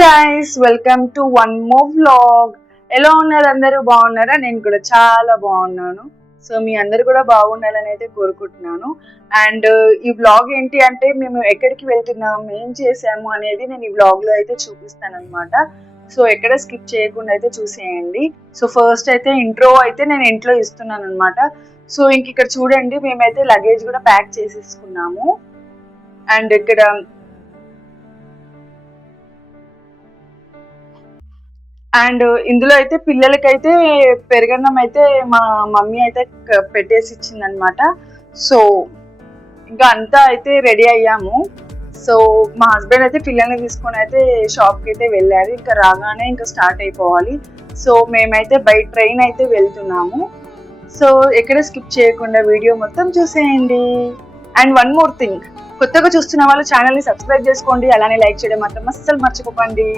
Guys, welcome to one more vlog. ఎలా ఉన్నారు అందరూ? బాగున్నారా? నేను కూడా చాలా బాగున్నాను. సో మీ అందరు కూడా బాగుండాలని అయితే కోరుకుంటున్నాను. అండ్ ఈ వ్లాగ్ ఏంటి అంటే మేము ఎక్కడికి వెళ్తున్నాము, ఏం చేసాము అనేది నేను ఈ వ్లాగ్ లో అయితే చూపిస్తాను అనమాట. సో ఎక్కడ స్కిప్ చేయకుండా అయితే చూసేయండి. సో ఫస్ట్ అయితే ఇంట్రో అయితే నేను ఇంట్లో ఇస్తున్నాను అనమాట. సో ఇంక ఇక్కడ చూడండి, మేమైతే లగేజ్ కూడా ప్యాక్ చేసేసుకున్నాము. అండ్ ఇక్కడ ఇందులో అయితే పిల్లలకైతే పెరుగన్నం అయితే మా మమ్మీ అయితే పెట్టేసి ఇచ్చింది అనమాట. సో ఇంకా అంతా అయితే రెడీ అయ్యాము. సో మా హస్బెండ్ అయితే పిల్లల్ని తీసుకొని అయితే షాప్కి అయితే వెళ్ళారు. ఇంకా రాగానే ఇంకా స్టార్ట్ అయిపోవాలి. సో మేమైతే బై ట్రైన్ అయితే వెళ్తున్నాము. సో ఎక్కడ స్కిప్ చేయకుండా వీడియో మొత్తం చూసేయండి. అండ్ వన్ మోర్ థింగ్, కొత్తగా చూస్తున్న వాళ్ళు ఛానల్ని సబ్స్క్రైబ్ చేసుకోండి, అలానే లైక్ చేయడం మాత్రం అస్సలు మర్చిపోకండి.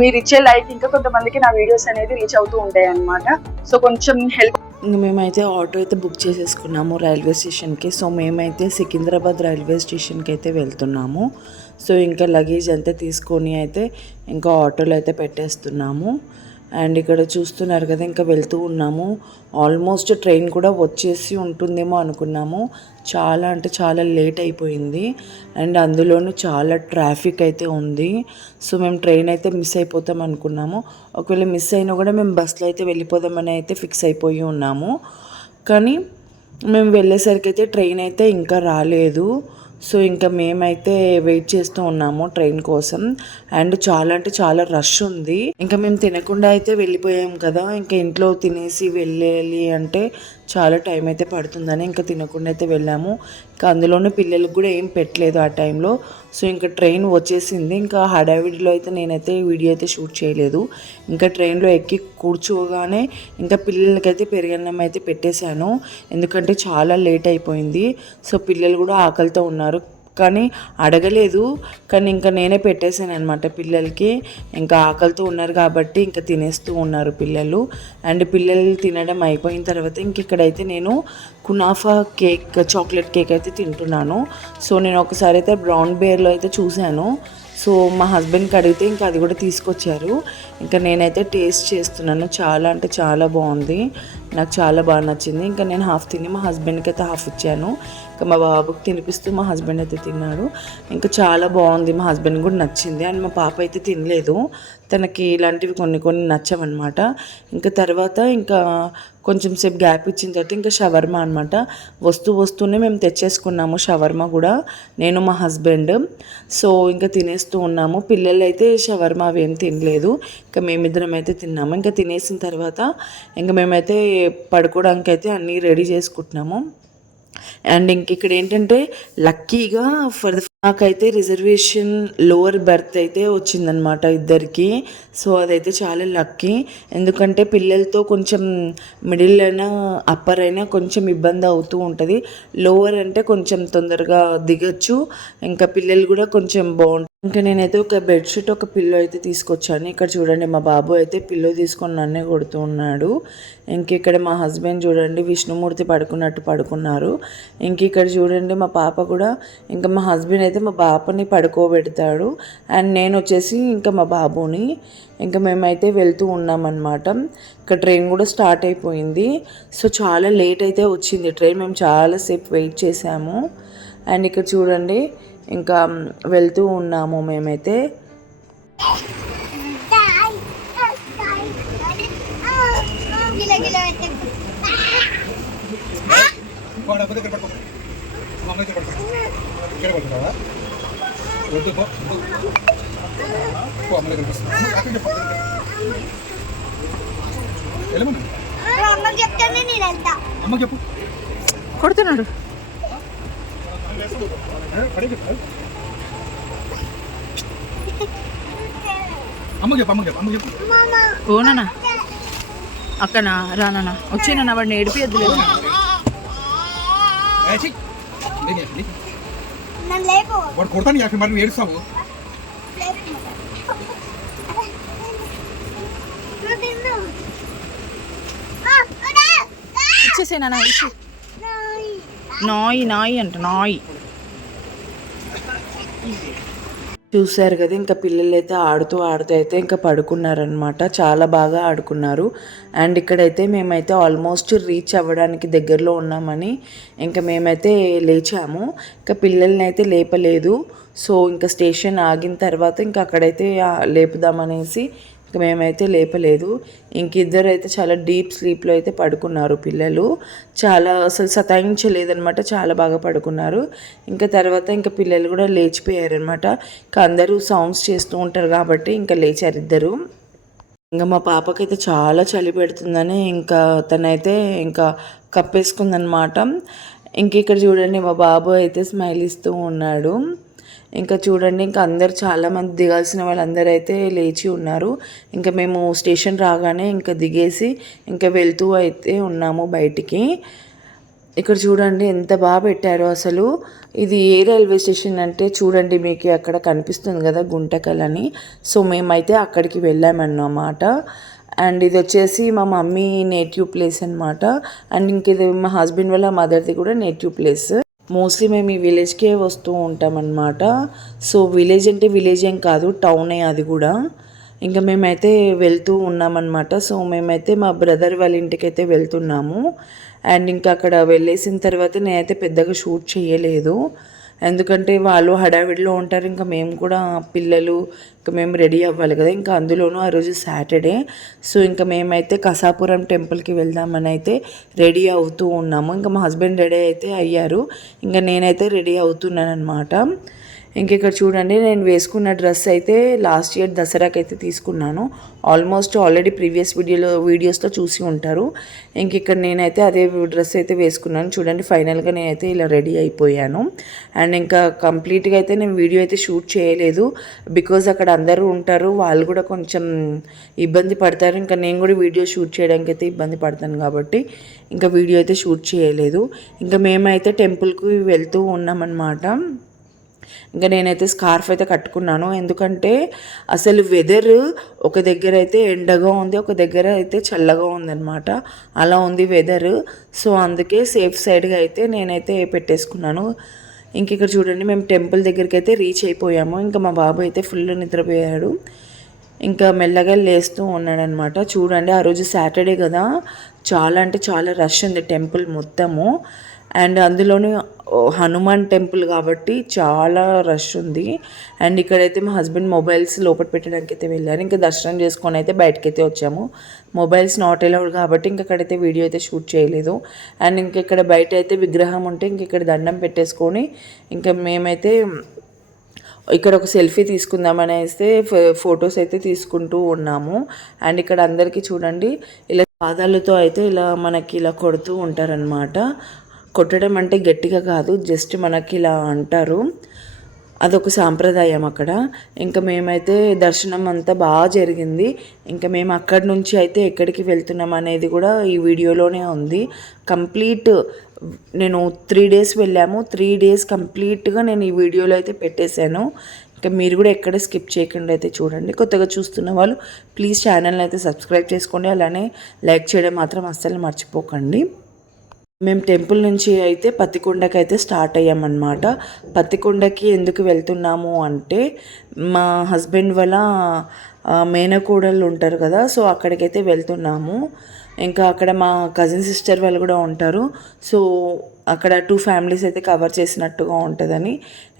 మీరు ఇచ్చే లైక్ ఇంకా కొంతమందికి నా వీడియోస్ అనేది రీచ్ అవుతూ ఉంటాయి అన్నమాట. సో కొంచెం హెల్ప్. ఇంకా మేమైతే ఆటో అయితే బుక్ చేసేసుకున్నాము రైల్వే స్టేషన్కి. సో మేమైతే సికింద్రాబాద్ రైల్వే స్టేషన్కి అయితే వెళ్తున్నాము. సో ఇంకా లగేజ్ అంతా తీసుకొని అయితే ఇంకా ఆటోలో అయితే పెట్టేస్తున్నాము. అండ్ ఇక్కడ చూస్తున్నారు కదా, ఇంకా వెళ్తూ ఉన్నాము. ఆల్మోస్ట్ ట్రైన్ కూడా వచ్చేసి ఉంటుందేమో అనుకున్నాము. చాలా అంటే చాలా లేట్ అయిపోయింది. అండ్ అందులోనూ చాలా ట్రాఫిక్ అయితే ఉంది. సో మేము ట్రైన్ అయితే మిస్ అయిపోతాం అనుకున్నాము. ఒకవేళ మిస్ అయినా కూడా మేము బస్సులో అయితే వెళ్ళిపోదామని అయితే ఫిక్స్ అయిపోయి ఉన్నాము. కానీ మేము వెళ్ళేసరికి అయితే ట్రైన్ అయితే ఇంకా రాలేదు. సో ఇంకా మేమైతే వెయిట్ చేస్తూ ఉన్నాము ట్రైన్ కోసం. అండ్ చాలా అంటే చాలా రష్ ఉంది. ఇంకా మేము తినకుండా అయితే వెళ్ళిపోయాం కదా, ఇంకా ఇంట్లో తినేసి వెళ్ళాలి అంటే చాలా టైం అయితే పడుతుందని ఇంకా తినకుండా అయితే వెళ్ళాము. ఇంకా అందులోనే పిల్లలకు కూడా ఏం పెట్టలేదు ఆ టైంలో. సో ఇంకా ట్రైన్ వచ్చేసింది. ఇంకా హడావిడిలో అయితే నేనైతే వీడియో అయితే షూట్ చేయలేదు. ఇంకా ట్రైన్లో ఎక్కి కూర్చోగానే ఇంకా పిల్లలకైతే పెరుగన్నం అయితే పెట్టేశాను, ఎందుకంటే చాలా లేట్ అయిపోయింది. సో పిల్లలు కూడా ఆకలితో ఉన్నారు, కానీ అడగలేదు. కానీ ఇంకా నేనే పెట్టేశాను అనమాట పిల్లలకి. ఇంకా ఆకలితో ఉన్నారు కాబట్టి ఇంకా తినేస్తూ ఉన్నారు పిల్లలు. అండ్ పిల్లలు తినడం అయిపోయిన తర్వాత ఇంక ఇక్కడైతే నేను కునాఫా కేక్, చాక్లెట్ కేక్ అయితే తింటున్నాను. సో నేను ఒకసారి అయితే బ్రౌన్ బేర్లో అయితే చూశాను. సో మా హస్బెండ్కి అడిగితే ఇంకా అది కూడా తీసుకొచ్చారు. ఇంకా నేనైతే టేస్ట్ చేస్తున్నాను. చాలా అంటే చాలా బాగుంది, నాకు చాలా బాగా నచ్చింది. ఇంకా నేను హాఫ్ తిని మా హస్బెండ్కి అయితే హాఫ్ ఇచ్చాను. ఇంకా మా బాబుకి తినిపిస్తూ మా హస్బెండ్ అయితే తిన్నాడు. ఇంకా చాలా బాగుంది, మా హస్బెండ్ కూడా నచ్చింది. అండ్ మా పాప అయితే తినలేదు, తనకి ఇలాంటివి కొన్ని కొన్ని నచ్చవన్నమాట. ఇంకా తర్వాత ఇంకా కొంచెం సేపు గ్యాప్ ఇచ్చిన తర్వాత ఇంకా షవర్మా అనమాట. వస్తూనే మేము తెచ్చేసుకున్నాము షవర్మా కూడా, నేను మా హస్బెండ్. సో ఇంకా తినేస్తూ ఉన్నాము. పిల్లలు అయితే షవర్మా అవి ఏం తినలేదు, ఇంకా మేమిద్దరం అయితే తిన్నాము. ఇంకా తినేసిన తర్వాత ఇంకా మేమైతే పడుకోవడానికి అయితే అన్నీ రెడీ చేసుకుంటున్నాము. అండ్ ఇంక ఇక్కడ ఏంటంటే లక్కీగా నాకైతే రిజర్వేషన్ లోవర్ బెర్త్ అయితే వచ్చిందనమాట ఇద్దరికి. సో అదైతే చాలా లక్కీ, ఎందుకంటే పిల్లలతో కొంచెం మిడిల్ అయినా అప్పర్ అయినా కొంచెం ఇబ్బంది అవుతూ ఉంటుంది. లోవర్ అంటే కొంచెం తొందరగా దిగచ్చు, ఇంకా పిల్లలు కూడా కొంచెం బాగుంటుంది. ఇంకా నేనైతే ఒక బెడ్షీట్, ఒక పిల్లో అయితే తీసుకొచ్చాను. ఇక్కడ చూడండి, మా బాబు అయితే పిల్లో తీసుకొని నన్నే కొడుతూ ఉన్నాడు. ఇంక ఇక్కడ మా హస్బెండ్ చూడండి విష్ణుమూర్తి పడుకున్నట్టు పడుకున్నారు. ఇంక ఇక్కడ చూడండి మా పాప కూడా, ఇంకా మా హస్బెండ్ అయితే మా పాపని పడుకోబెడతాడు, అండ్ నేను వచ్చేసి ఇంకా మా బాబుని. ఇంకా మేమైతే వెళ్తూ ఉన్నామన్నమాట. ఇంకా ట్రైన్ కూడా స్టార్ట్ అయిపోయింది. సో చాలా లేట్ అయితే వచ్చింది ట్రైన్, మేము చాలాసేపు వెయిట్ చేసాము. అండ్ ఇక్కడ చూడండి ఇంకా వెళ్తూ ఉన్నాము మేమైతే. కొడుతున్నాడు. ఓనా అక్కనా రానా వచ్చేనా వాడిని ఏడిపియద్దులేదు. వాడు కొడతాను యాభై మరి ఏడుస్తావు. ఇచ్చేసేనా ఇచ్చి. నాయి నాయి అంట, నాయి. చూసారు కదా, ఇంకా పిల్లలు అయితే ఆడుతూ అయితే ఇంకా పడుకున్నారనమాట. చాలా బాగా ఆడుకున్నారు. అండ్ ఇక్కడైతే మేమైతే ఆల్మోస్ట్ రీచ్ అవ్వడానికి దగ్గరలో ఉన్నామని ఇంకా మేమైతే లేచాము. ఇంకా పిల్లల్ని అయితే లేపలేదు. సో ఇంకా స్టేషన్ ఆగిన తర్వాత ఇంకా అక్కడైతే లేపుదామనేసి ఇంకా మేమైతే లేపలేదు. ఇంకిద్దరు అయితే చాలా డీప్ స్లీప్లో అయితే పడుకున్నారు పిల్లలు. చాలా అసలు సతాయించలేదనమాట, చాలా బాగా పడుకున్నారు. ఇంకా తర్వాత ఇంకా పిల్లలు కూడా లేచిపోయారనమాట. ఇంకా అందరూ సౌండ్స్ చేస్తూ ఉంటారు కాబట్టి ఇంకా లేచారు ఇద్దరు. ఇంకా మా పాపకైతే చాలా చలి పెడుతుందని ఇంకా తనైతే ఇంకా కప్పేసుకుందనమాట. ఇంక ఇక్కడ చూడండి మా బాబు అయితే స్మైల్ ఇస్తూ ఉన్నాడు. ఇంకా చూడండి, ఇంకా అందరు చాలామంది దిగాల్సిన వాళ్ళందరూ అయితే లేచి ఉన్నారు. ఇంకా మేము స్టేషన్ రాగానే ఇంకా దిగేసి ఇంకా వెళ్తూ అయితే ఉన్నాము బయటికి. ఇక్కడ చూడండి ఎంత బాగా పెట్టారో అసలు. ఇది ఏ రైల్వే స్టేషన్ అంటే చూడండి, మీకు అక్కడ కనిపిస్తుంది కదా గుంటకల్ అని. సో మేమైతే అక్కడికి వెళ్ళామన్నమాట. అండ్ ఇది వచ్చేసి మా మమ్మీ నేటివ్ ప్లేస్ అనమాట. అండ్ ఇంక ఇది మా హస్బెండ్ వాళ్ళ మదర్ది కూడా నేటివ్ ప్లేస్. మోస్ట్లీ మేము ఈ విలేజ్కే వస్తూ ఉంటామన్నమాట. సో విలేజ్ అంటే విలేజ్ ఏం కాదు, టౌనే అది కూడా. ఇంకా మేమైతే వెళ్తూ ఉన్నామన్నమాట. సో మేమైతే మా బ్రదర్ వాళ్ళ ఇంటికి అయితే వెళ్తున్నాము. అండ్ ఇంకా అక్కడ వెళ్ళేసిన తర్వాత నేనైతే పెద్దగా షూట్ చేయలేదు, ఎందుకంటే వాళ్ళు హడావిడిలో ఉంటారు. ఇంకా మేము కూడా పిల్లలు ఇంకా మేము రెడీ అవ్వాలి కదా. ఇంకా అందులోనూ ఆ రోజు సాటర్డే. సో ఇంకా మేమైతే కసాపురం టెంపుల్కి వెళ్దామని అయితే రెడీ అవుతూ ఉన్నాము. ఇంకా మా హస్బెండ్ రెడీ అయితే అయ్యారు, ఇంకా నేనైతే రెడీ అవుతున్నాను అనమాట. ఇంక ఇక్కడ చూడండి, నేను వేసుకున్న డ్రెస్ అయితే లాస్ట్ ఇయర్ దసరాకి అయితే తీసుకున్నాను. ఆల్మోస్ట్ ఆల్రెడీ ప్రీవియస్ వీడియోస్లో చూసి ఉంటారు. ఇంక ఇక్కడ నేనైతే అదే డ్రెస్ అయితే వేసుకున్నాను. చూడండి, ఫైనల్గా నేనైతే ఇలా రెడీ అయిపోయాను. అండ్ ఇంకా కంప్లీట్గా అయితే నేను వీడియో అయితే షూట్ చేయలేదు, బికాజ్ అక్కడ అందరూ ఉంటారు, వాళ్ళు కూడా కొంచెం ఇబ్బంది పడతారు. ఇంకా నేను కూడా వీడియో షూట్ చేయడానికి అయితే ఇబ్బంది పడతాను కాబట్టి ఇంకా వీడియో అయితే షూట్ చేయలేదు. ఇంకా మేమైతే టెంపుల్కి వెళ్తూ ఉన్నామన్నమాట. ఇంకా నేనైతే స్కార్ఫ్ అయితే కట్టుకున్నాను, ఎందుకంటే అసలు వెదర్ ఒక దగ్గర అయితే ఎండగా ఉంది, ఒక దగ్గర అయితే చల్లగా ఉందన్నమాట. అలా ఉంది వెదర్. సో అందుకే సేఫ్ సైడ్గా అయితే నేనైతే పెట్టేసుకున్నాను. ఇంక ఇక్కడ చూడండి, మేము టెంపుల్ దగ్గరికి అయితే రీచ్ అయిపోయాము. ఇంకా మా బాబు అయితే ఫుల్ నిద్రపోయాడు, ఇంకా మెల్లగా లేస్తూ ఉన్నాడనమాట. చూడండి, ఆ రోజు సాటర్డే కదా, చాలా అంటే చాలా రష్ ఉంది టెంపుల్ మొత్తము. అండ్ అందులోనే హనుమాన్ టెంపుల్ కాబట్టి చాలా రష్ ఉంది. అండ్ ఇక్కడైతే మా హస్బెండ్ మొబైల్స్ లోపల పెట్టడానికి అయితే వెళ్ళారు. ఇంకా దర్శనం చేసుకొని అయితే బయటకైతే వచ్చాము. మొబైల్స్ నాట్ అలౌడ్ కాబట్టి ఇంక అక్కడైతే వీడియో అయితే షూట్ చేయలేదు. అండ్ ఇంక ఇక్కడ బయట అయితే విగ్రహం ఉంటే ఇంక ఇక్కడ దండం పెట్టేసుకొని ఇంకా మేమైతే ఇక్కడ ఒక సెల్ఫీ తీసుకుందామనేస్తే ఫొటోస్ అయితే తీసుకుంటూ ఉన్నాము. అండ్ ఇక్కడ అందరికీ చూడండి, ఇలా పాదాలతో అయితే ఇలా మనకి ఇలా కొడుతూ ఉంటారనమాట. కొట్టడం అంటే గట్టిగా కాదు, జస్ట్ మనకి ఇలా అంటారు, అదొక సాంప్రదాయం అక్కడ. ఇంకా మేమైతే దర్శనం అంతా బాగా జరిగింది. ఇంకా మేము అక్కడి నుంచి అయితే ఎక్కడికి వెళ్తున్నాం అనేది కూడా ఈ వీడియోలోనే ఉంది. కంప్లీట్ నేను 3 days వెళ్ళాము, 3 days కంప్లీట్గా నేను ఈ వీడియోలో అయితే పెట్టేశాను. ఇంకా మీరు కూడా ఎక్కడ స్కిప్ చేయకుండా అయితే చూడండి. కొత్తగా చూస్తున్న వాళ్ళు ప్లీజ్ ఛానల్ని అయితే సబ్స్క్రైబ్ చేసుకోండి, అలానే లైక్ చేయడం మాత్రం అస్సలు మర్చిపోకండి. మేము టెంపుల్ నుంచి అయితే పత్తికొండకి అయితే స్టార్ట్ అయ్యామన్నమాట. పత్తికొండకి ఎందుకు వెళ్తున్నాము అంటే మా హస్బెండ్ వాళ్ళ మేనకోడళ్ళు ఉంటారు కదా, సో అక్కడికైతే వెళ్తున్నాము. ఇంకా అక్కడ మా కజిన్ సిస్టర్ వాళ్ళు కూడా ఉంటారు. సో అక్కడ 2 families అయితే కవర్ చేసినట్టుగా ఉంటుందని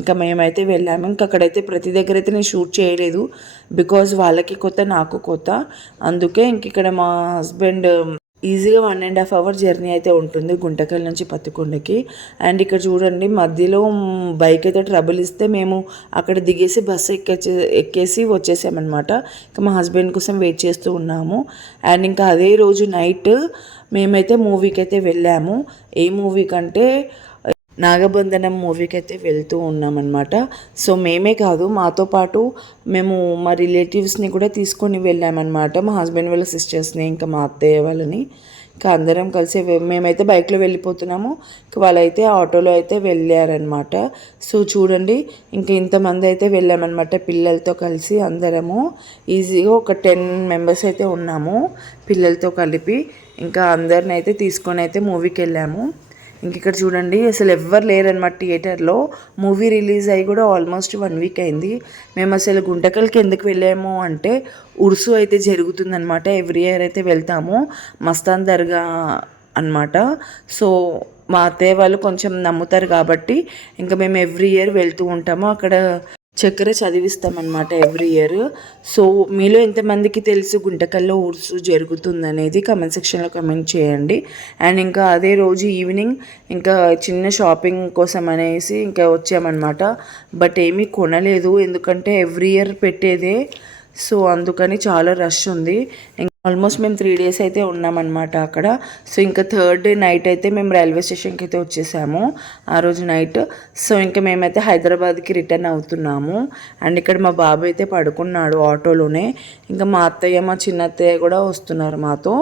ఇంకా మేమైతే వెళ్ళాము. ఇంకా అక్కడైతే ప్రతి దగ్గర అయితే నేను షూట్ చేయలేదు, బికాజ్ వాళ్ళకి కొత్త నాకు కొత్త. అందుకే ఇంక ఇక్కడ మా హస్బెండ్ ఈజీగా 1.5 hour జర్నీ అయితే ఉంటుంది గుంటకల్ నుంచి పత్తికొండకి. అండ్ ఇక్కడ చూడండి, మధ్యలో బైక్ అయితే ట్రబుల్ ఇస్తే మేము అక్కడ దిగేసి బస్సు ఎక్కేసి వచ్చేసామన్నమాట. ఇంకా మా హస్బెండ్ కోసం వెయిట్ చేస్తూ ఉన్నాము. అండ్ ఇంకా అదే రోజు నైట్ మేమైతే మూవీకి అయితే వెళ్ళాము. ఏ మూవీ కంటే నాగబంధనం మూవీకి అయితే వెళ్తూ ఉన్నామన్నమాట. సో మేమే కాదు, మాతో పాటు మేము మా రిలేటివ్స్ని కూడా తీసుకొని వెళ్ళామన్నమాట. మా హస్బెండ్ వాళ్ళ సిస్టర్స్ని, ఇంకా మా అత్తయ్య వాళ్ళని, ఇంకా అందరం కలిసి మేమైతే బైక్లో వెళ్ళిపోతున్నాము, ఇంకా వాళ్ళైతే ఆటోలో అయితే వెళ్ళారనమాట. సో చూడండి, ఇంకా ఇంతమంది అయితే వెళ్ళామన్నమాట పిల్లలతో కలిసి. అందరము ఈజీగా ఒక 10 members అయితే ఉన్నాము పిల్లలతో కలిపి. ఇంకా అందరిని అయితే తీసుకొని అయితే మూవీకి వెళ్ళాము. ఇంక ఇక్కడ చూడండి అసలు ఎవ్వరు లేరనమాట థియేటర్లో. మూవీ రిలీజ్ అయ్యి కూడా ఆల్మోస్ట్ 1 వీక్ అయింది. మేము అసలు గుంటకల్కి ఎందుకు వెళ్ళాము అంటే ఉర్సు అయితే జరుగుతుందనమాట. ఎవ్రీ ఇయర్ అయితే వెళ్తాము, మస్తాన్ దర్గా అనమాట. సో మా అత్తయ్య వాళ్ళు కొంచెం నమ్ముతారు కాబట్టి ఇంకా మేము ఎవ్రీ ఇయర్ వెళ్తూ ఉంటాము. అక్కడ చక్కెర చదివిస్తామన్నమాట ఎవ్రీ ఇయర్. సో మీలో ఎంతమందికి తెలుసు గుంటకల్లో ఉర్సు జరుగుతుందనేది కమెంట్ సెక్షన్లో కమెంట్ చేయండి. అండ్ ఇంకా అదే రోజు ఈవినింగ్ ఇంకా చిన్న షాపింగ్ కోసం అనేసి ఇంకా వచ్చామన్నమాట. బట్ ఏమీ కొనలేదు, ఎందుకంటే ఎవ్రీ ఇయర్ పెట్టేదే. సో అందుకని చాలా రష్ ఉంది. ఆల్మోస్ట్ మేము 3 days అయితే ఉన్నామన్నమాట అక్కడ. సో ఇంకా 3rd day నైట్ అయితే మేము రైల్వే స్టేషన్కి అయితే వచ్చేసాము ఆ రోజు నైట్. సో ఇంకా మేమైతే హైదరాబాద్కి రిటర్న్ అవుతున్నాము. అండ్ ఇక్కడ మా బాబు అయితే పడుకున్నాడు ఆటోలోనే. ఇంకా మా అత్తయ్య మా చిన్న అత్తయ్య కూడా వస్తున్నారు మాతో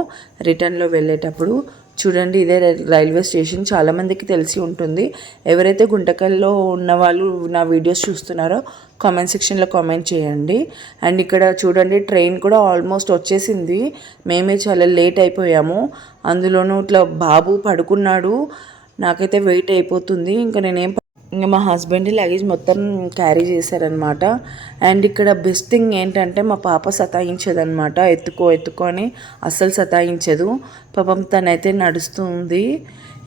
రిటర్న్లో వెళ్ళేటప్పుడు. చూడండి ఇదే రైల్వే స్టేషన్, చాలామందికి తెలిసి ఉంటుంది. ఎవరైతే గుంటకల్లో ఉన్న వాళ్ళు నా వీడియోస్ చూస్తున్నారో కామెంట్ సెక్షన్లో కామెంట్ చేయండి. అండ్ ఇక్కడ చూడండి ట్రైన్ కూడా ఆల్మోస్ట్ వచ్చేసింది. మేమే చాలా లేట్ అయిపోయాము. అందులోనూ ఇట్లా బాబు పడుకున్నాడు, నాకైతే వెయిట్ అయిపోతుంది. ఇంకా మా హస్బెండ్ లగేజ్ మొత్తం క్యారీ చేశారనమాట. అండ్ ఇక్కడ బెస్ట్ థింగ్ ఏంటంటే మా పాప సతాయించదనమాట, ఎత్తుకో అని అస్సలు సతాయించదు. పాపం తనైతే నడుస్తుంది.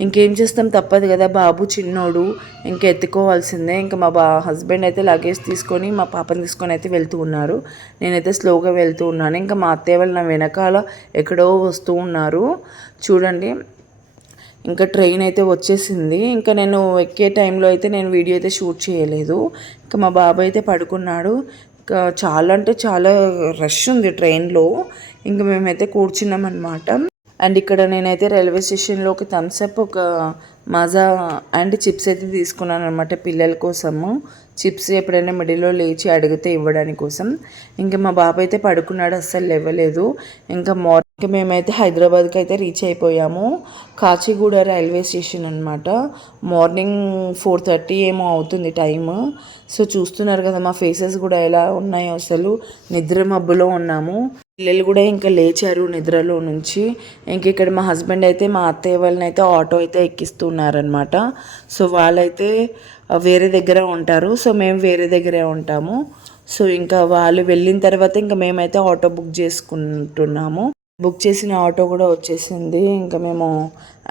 ఇంకేం చేస్తాం, తప్పదు కదా, బాబు చిన్నోడు, ఇంకా ఎత్తుకోవాల్సిందే. ఇంకా మా హస్బెండ్ అయితే లగేజ్ తీసుకొని మా పాపని తీసుకొని అయితే వెళ్తూ ఉన్నారు. నేనైతే స్లోగా వెళ్తూ ఉన్నాను. ఇంకా మా అత్తయ్య వాళ్ళు నా వెనకాల ఎక్కడో వస్తూ ఉన్నారు. చూడండి ఇంకా ట్రైన్ అయితే వచ్చేసింది. ఇంకా నేను ఎక్కే టైంలో అయితే నేను వీడియో అయితే షూట్ చేయలేదు. ఇంకా మా బాబాయ్ అయితే పడుకున్నాడు. ఇంకా చాలా అంటే చాలా రష్ ఉంది ట్రైన్లో. ఇంకా మేమైతే కూర్చున్నాం అనమాట. అండ్ ఇక్కడ నేనైతే రైల్వే స్టేషన్లో ఒక థమ్స్అప్, ఒక మజా అండ్ చిప్స్ అయితే తీసుకున్నాను అనమాట పిల్లల కోసము. చిప్స్ ఎప్పుడైనా మిడిల్లో లేచి అడిగితే ఇవ్వడానికి కోసం. ఇంకా మా బాబు అయితే పడుకున్నాడు, అస్సలు లేవలేదు. ఇంకా మేమైతే హైదరాబాద్కి అయితే రీచ్ అయిపోయాము. కాచిగూడ రైల్వే స్టేషన్ అనమాట. మార్నింగ్ 4:30 ఏమో అవుతుంది టైము. సో చూస్తున్నారు కదా మా ఫేసెస్ కూడా ఎలా ఉన్నాయో, అసలు నిద్ర మబ్బులో ఉన్నాము. పిల్లలు కూడా ఇంకా లేచారు నిద్రలో నుంచి. ఇంక ఇక్కడ మా హస్బెండ్ అయితే మా అత్తయ్య వాళ్ళని అయితే ఆటో అయితే ఎక్కిస్తున్నారనమాట. సో వాళ్ళైతే వేరే దగ్గర ఉంటారు, సో మేము వేరే దగ్గరే ఉంటాము. సో ఇంకా వాళ్ళు వెళ్ళిన తర్వాత ఇంకా మేమైతే ఆటో బుక్ చేసుకుంటున్నాము. బుక్ చేసిన ఆటో కూడా వచ్చేసింది. ఇంకా మేము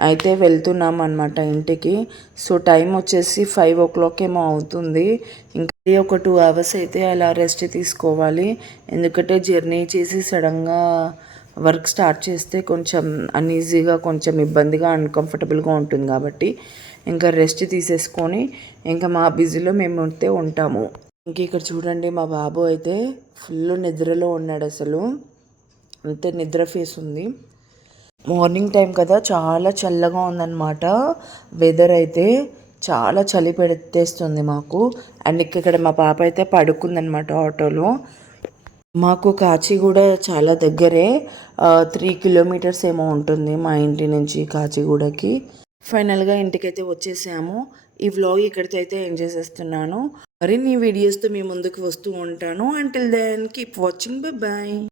అయితే వెళ్తున్నాం అనమాట ఇంటికి. సో టైం వచ్చేసి 5 o'clock ఏమో అవుతుంది. ఇంకా ఒక 2 hours అయితే అలా రెస్ట్ తీసుకోవాలి. ఎందుకంటే జర్నీ చేసి సడన్గా వర్క్ స్టార్ట్ చేస్తే కొంచెం అన్ఈజీగా, కొంచెం ఇబ్బందిగా, అన్కంఫర్టబుల్గా ఉంటుంది. కాబట్టి ఇంకా రెస్ట్ తీసేసుకొని ఇంకా మా బిజీలో మేము అయితే ఉంటాము. ఇంక ఇక్కడ చూడండి మా బాబు అయితే ఫుల్ నిద్రలో ఉన్నాడు. అసలు అంతే నిద్ర ఫేస్ ఉంది. మార్నింగ్ టైం కదా, చాలా చల్లగా ఉందన్నమాట వెదర్ అయితే. చాలా చలి పెట్టేస్తుంది మాకు. అండ్ ఇక్కడ మా పాప అయితే పడుకుందనమాట ఆటోలో. మాకు కాచిగూడ చాలా దగ్గరే, 3 kilometers ఏమో ఉంటుంది మా ఇంటి నుంచి కాచిగూడకి. ఫైనల్గా ఇంటికైతే వచ్చేసాము. ఈ వ్లాగ్ ఇక్కడితో అయితే ఎంజాయ్ చేస్తున్నాను. మరిన్ని వీడియోస్తో మీ ముందుకు వస్తూ ఉంటాను. Until then keep watching, bye bye.